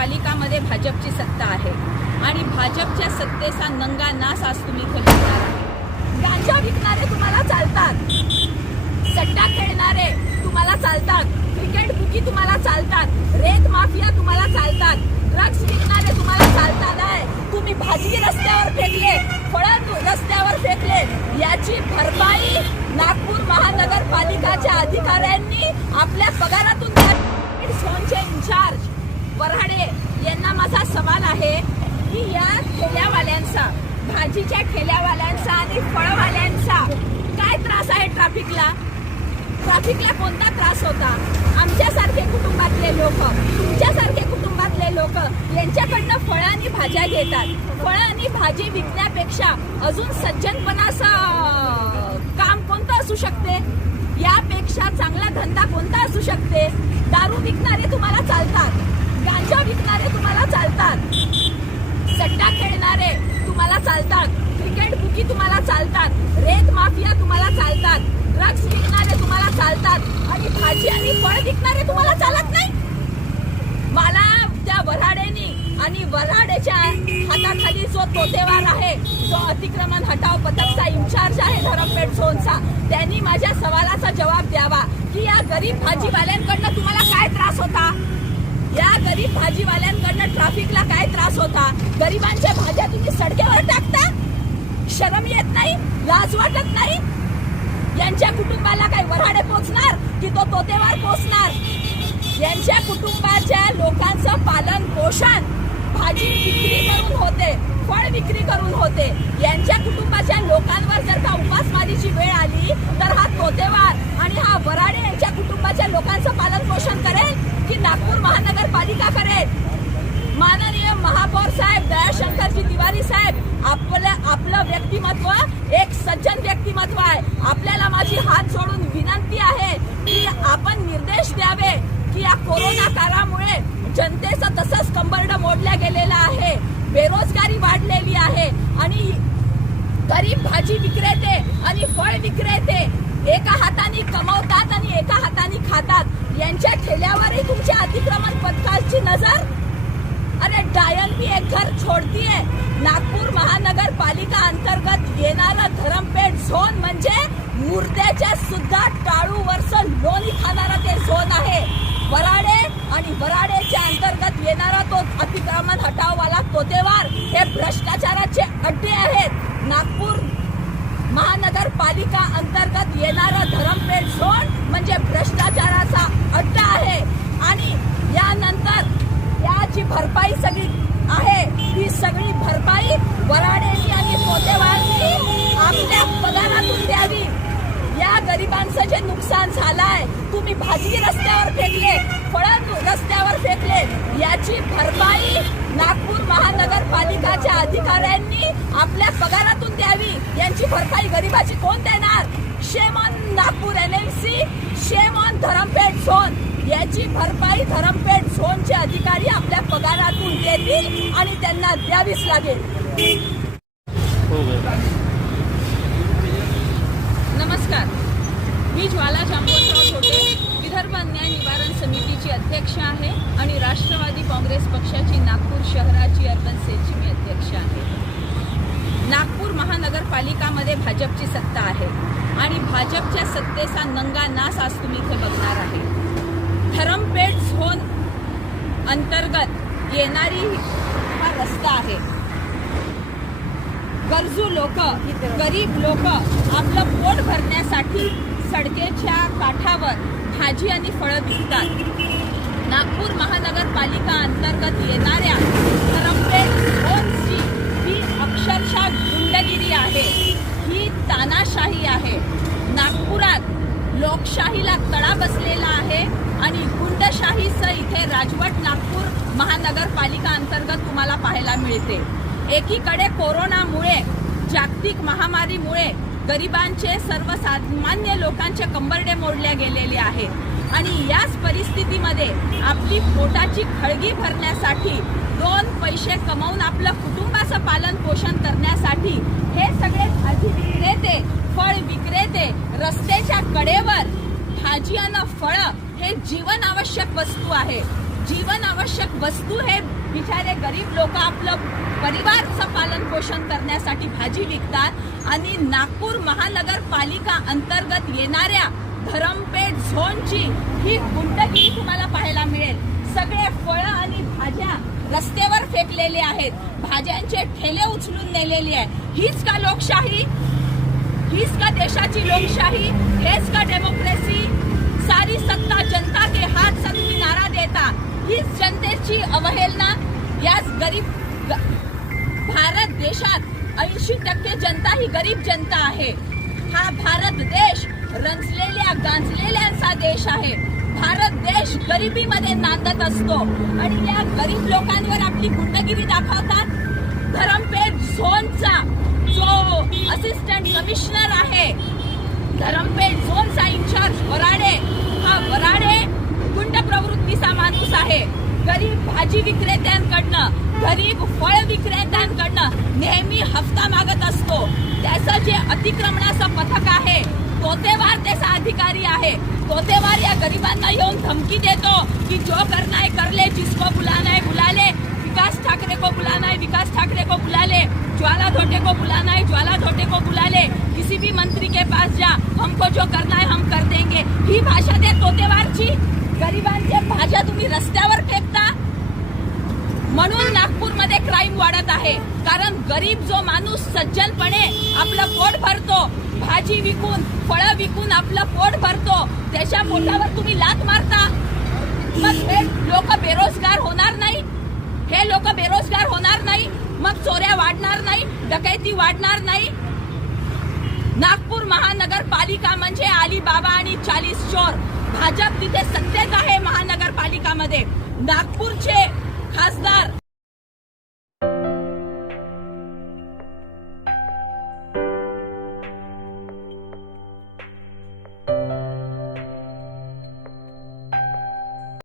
महानगरपालिकामध्ये भाजपची सत्ता आहे आणि भाजपच्या सत्तेचा नंगा नाश आज तुम्ही इथे बघणार आहे। गांजा विकणारे तुम्हाला चालतात, सट्टा खेळणारे तुम्हाला चालतात, क्रिकेट बुकी तुम्हाला चालतात, रेत माफिया तुम्हाला चालतात, ड्रग्स विकणारे तुम्हाला चालतात आहे। तुम्ही भाजी रस्त्यावर फेकले, फळं रस्त्यावर फेकले, याची भरपाई नागपूर महानगरपालिकाच्या अधिकाऱ्यांनी आपल्या पगारातून झोनचे इन्चार्ज वऱ्हाडे यांना माझा सवाल आहे की या ठेल्यावाल्यांचा, भाजीच्या ठेल्यावाल्यांचा आणि फळवाल्यांचा काय त्रास आहे ट्रॅफिकला? ट्रॅफिकला कोणता त्रास होता? आमच्यासारखे कुटुंबातले लोक, तुमच्यासारखे कुटुंबातले लोक यांच्याकडनं फळं आणि भाज्या घेतात। फळं आणि भाजी विकण्यापेक्षा अजून सज्जनपणाचं काम कोणतं असू शकते? यापेक्षा चांगला धंदा कोणता असू शकते? दारू विकणारे तुम्हाला चालतात, गांजा विकणारे तुम्हाला चालतात, सट्टा खेळणारे तुम्हाला चालतात, क्रिकेट बुकी तुम्हाला चालतात, रेत माफिया तुम्हाला चालतात, ड्रग्स विकणारे तुम्हाला चालतात आणि भाजी आणि फळ विकणारे तुम्हाला चालत नाही। मला त्या वऱ्हाडेनी आणि वऱ्हाडेच्या हाताखाली जो तोतेवार आहे, जो अतिक्रमण हटाव पथकचा इन्चार्ज आहे धरमपेठ झोनचा, त्यांनी माझ्या सवालाचा जवाब द्यावा की या गरीब भाजीवाल्यांकडनं तुम्हाला काय त्रास होता? या गरीब भाजीवाल्यांकडनं ट्रॅफिकला काय त्रास होता? गरिबांच्या भाज्या तुम्ही सडक्यावर टाकता, शरम येत नाही, लाज वाटत नाही? यांच्या कुटुंबाला काय वऱ्हाडे पोचणार की तो तोतेवार पोचणार? यांच्या कुटुंबाच्या लोकांचं पालन पोषण भाजी विक्री करून होते, फळ विक्री करून होते। यांच्या कुटुंबाच्या लोकांवर जर का उपासमारीची वेळ आली तर हा तोतेवार आणि हा वऱ्हाडे यांच्या कुटुंबाच्या लोकांचं पालन पोषण करेल की नागपूर महानगरपालिका करेल? माननीय महापौर साहेब दयाशंकरजी तिवारी साहेब, आपलं व्यक्तिमत्व एक सज्जन व्यक्तिमत्व आहे। आपल्याला माझी हात जोडून विनंती आहे की आपण निर्देश द्यावे की या कोरोना काळामुळे जनतेचं तसंच कंबरड मोडल्या गेलेलं आहे, बेरोजगारी वाढलेली आहे आणि गरीब भाजी विक्रेते आणि फळ विक्रेते एका हाताने कमवतात आणि एका हाताने खातात। यांच्या ठेल्यावरही तुमच्या अतिक्रमण पथकाची नजर। अरे डायल भी एक घर छोड़ती है। नागपूर महानगरपालिका अंतर्गत येणारं धरमपेठ झोन म्हणजे मुर्द्याच्या सुद्धा टाळूवरचं लोणी खाणारा ते झोन आहे। वऱ्हाडे आणि वऱ्हाडेच्या अंतर्गत येणारा तो अतिक्रमण हटाववाला तोतेवार हे भ्रष्टाचाराचे अड्डे आहेत। नागपूर महानगरपालिका अंतर्गत येणारा धरमपेठ झोन म्हणजे भ्रष्टाचाराचा अड्डा आहे आणि यानंतर या जी भरपाई सगळी आहे ही सगळी भरपाई वऱ्हाडेंनी आणि तोतेवारांनी आपल्या पगारातून द्यावी। या गरिबांचं जे नुकसान झालंय, तुम्ही भाजी रस्त्यावर फेकले, फळं रस्त्यावर फेकले, याची भरपाई नागपूर महानगरपालिकाच्या अधिकाऱ्यांनी आपल्या पगारातून द्यावी। यांची भरपाई गरिबाची कोण देणार? Shame on Nagpur NMC, shame on Dharampeth zone. याची भरपाई धरमपेठ झोनचे अधिकारी आपल्या पगारातून देतील आणि त्यांना द्यावीच लागेल। नमस्कार, मी ज्वाला जांबवतराव छोटे, विदर्भ अन्याय निवारण समितीची अध्यक्ष आहे आणि राष्ट्रवादी काँग्रेस पक्षाची नागपूर शहराची अर्बन सेलची मी अध्यक्ष आहे। नागपूर महानगरपालिकामध्ये भाजपची सत्ता आहे आणि भाजपच्या सत्तेचा नंगा नाश आज तुम्ही इथे बघणार आहे। धरमपेठ झोन अंतर्गत येणारी हा रस्ता आहे। गरजू लोक, गरीब लोक आपलं पोट भरण्यासाठी सडकेच्या काठावर भाजी आणि फळं विकतात। नागपूर महानगरपालिका अंतर्गत येणाऱ्या धरमपेठ झोनची ही अक्षरशः गुंडगिरी आहे, ही तानाशाही आहे। नागपुरात लोकशाहीला तडा बसलेला आहे आणि गुंडशाहीचं इथे राजवट नागपूर महानगरपालिका अंतर्गत तुम्हाला पाहायला मिळते। एकीकडे कोरोनामुळे, जागतिक महामारीमुळे गरिबांचे, सर्वसामान्य लोकांचे कंबरडे मोडल्या गेलेले आहेत आणि याच परिस्थितीमध्ये आपली पोटाची खळगी भरण्यासाठी, दोन पैसे कमावून आपलं कुटुंबाचं पालन पोषण करण्यासाठी हे सगळे भाजी विक्रेते, फळ विक्रेते रस्त्याच्या कडेवर भाजी आणि फळं हे जीवन आवश्यक वस्तू आहे। जीवन आवश्यक वस्तू हे बिचारे गरीब लोक आपलं परिवारचं पालन पोषण करण्यासाठी भाजी विकतात आणि नागपूर महानगरपालिका अंतर्गत येणाऱ्या धरमपेठ झोनची ही गुंडगिरी तुम्हाला पाहायला मिळेल. सगळे फळं आणि भाज्या रस्त्यावर फेकलेले आहेत, भाज्यांचे ठेले उचलून नेलेले आहेत. हीच का लोकशाही? हीच का देशाची लोकशाही? हेच का डेमोक्रेसी? सारी सत्ता जनता के हात सा तुम्ही नारा देता. हीच जनतेची अवहेलना. याच गरीब भारत देशात 80% जनता ही गरीब जनता आहे. हा भारत देश रंजलेल्या गांजलेल्यांचा देश आहे. भारत देश गरिबीमध्ये नांदत असतो आणि या गरीब लोकांवर आपली गुंडगिरी दाखवतात. धरमपेठ झोनचा जो असिस्टंट कमिशनर आहे, धरमपेठ झोनचा इंचार्ज वराडे, हा वराडे गुंड प्रवृत्तीचा माणूस आहे. गरीब भाजी विक्रेत्यांकडनं, गरीब फळ विक्रेत्यांकडनं नेहमी हफ्ता मागत असतो. त्याचं जे अतिक्रमणाचं पथक आहे, तोतेवार त्याचा अधिकारी आहे. तोतेवार या गरिबांना येऊन धमकी देतो की जो करना है कर ले, जिसको बुलाना है बुला ले. विकास ठाकरे को बुलाना है विकास ठाकरे को बुला ले, ज्वाला धोटे को बुलाना है ज्वाला धोटे को बुला ले, किसी भी मंत्री के पास जा, हमको जो करना है हम कर देंगे. ही भाषा त्या तोतेवारची. गरिबांच्या भाज्या तुम्ही रस्त्यावर फेकता म्हणून नागपूरमध्ये क्राईम वाढत आहे. कारण गरीब जो माणूस सज्जनपणे आपलं पोट भरतो, भाजी विकून फळं विकून आपलं पोट भरतो, त्याच्या पोटावर तुम्ही लाथ मारता. मग हे लोक बेरोजगार होणार नाही? हे लोक बेरोजगार होणार नाही? मग चोऱ्या वाढणार नाही? डकैती वाढणार नाही? नागपूर महानगरपालिका म्हणजे अलीबाबा आणि 40 चोर. भाजप तिथे सत्तेत आहे महानगरपालिकामध्ये. नागपूरचे खासदार